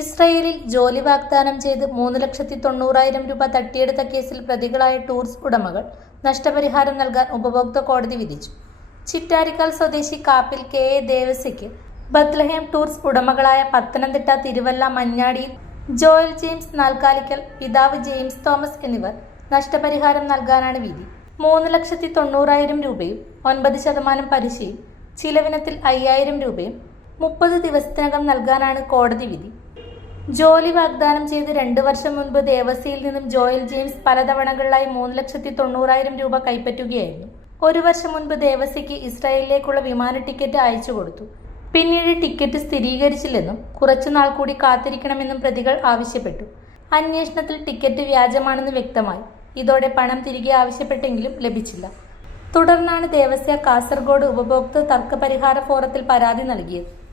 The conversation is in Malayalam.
ഇസ്രയേലിൽ ജോലി വാഗ്ദാനം ചെയ്ത് മൂന്ന് ലക്ഷത്തി തൊണ്ണൂറായിരം രൂപ തട്ടിയെടുത്ത കേസിൽ പ്രതികളായ ടൂറിസ്റ്റ് ഉടമകൾ നഷ്ടപരിഹാരം നൽകാൻ ഉപഭോക്തൃ കോടതി വിധിച്ചു. ചിറ്റാരിക്കാൽ സ്വദേശി കാപ്പിൽ കെ എ ദേവസിക്ക് ബത്ലഹേം ടൂർസ് ഉടമകളായ പത്തനംതിട്ട തിരുവല്ല മഞ്ഞാടിയിൽ ജോയൽ ജെയിംസ് നാൽക്കാലിക്കൽ പിതാവ് ജെയിംസ് തോമസ് എന്നിവർ നഷ്ടപരിഹാരം നൽകാനാണ് വിധി. മൂന്ന് ലക്ഷത്തി തൊണ്ണൂറായിരം രൂപയും ഒൻപത് ശതമാനം പലിശയും ചിലവിനത്തിൽ അയ്യായിരം രൂപയും മുപ്പത് ദിവസത്തിനകം നൽകാനാണ് കോടതി വിധി. ജോലി വാഗ്ദാനം ചെയ്ത് രണ്ടു വർഷം മുൻപ് ദേവസിയിൽ നിന്നും ജോയൽ ജെയിംസ് പലതവണകളിലായി മൂന്ന് ലക്ഷത്തി തൊണ്ണൂറായിരം രൂപ കൈപ്പറ്റുകയായിരുന്നു. ഒരു വർഷം മുൻപ് ദേവസിക്ക് ഇസ്രായേലിലേക്കുള്ള വിമാന ടിക്കറ്റ് അയച്ചു കൊടുത്തു. പിന്നീട് ടിക്കറ്റ് സ്ഥിരീകരിച്ചില്ലെന്നും കുറച്ചുനാൾ കൂടി കാത്തിരിക്കണമെന്നും പ്രതികൾ ആവശ്യപ്പെട്ടു. അന്വേഷണത്തിൽ ടിക്കറ്റ് വ്യാജമാണെന്ന് വ്യക്തമായി. ഇതോടെ പണം തിരികെ ആവശ്യപ്പെട്ടെങ്കിലും ലഭിച്ചില്ല. തുടർന്നാണ് ദേവസ്യ കാസർഗോഡ് ഉപഭോക്തൃ തർക്ക പരിഹാര ഫോറത്തിൽ പരാതി നൽകിയത്.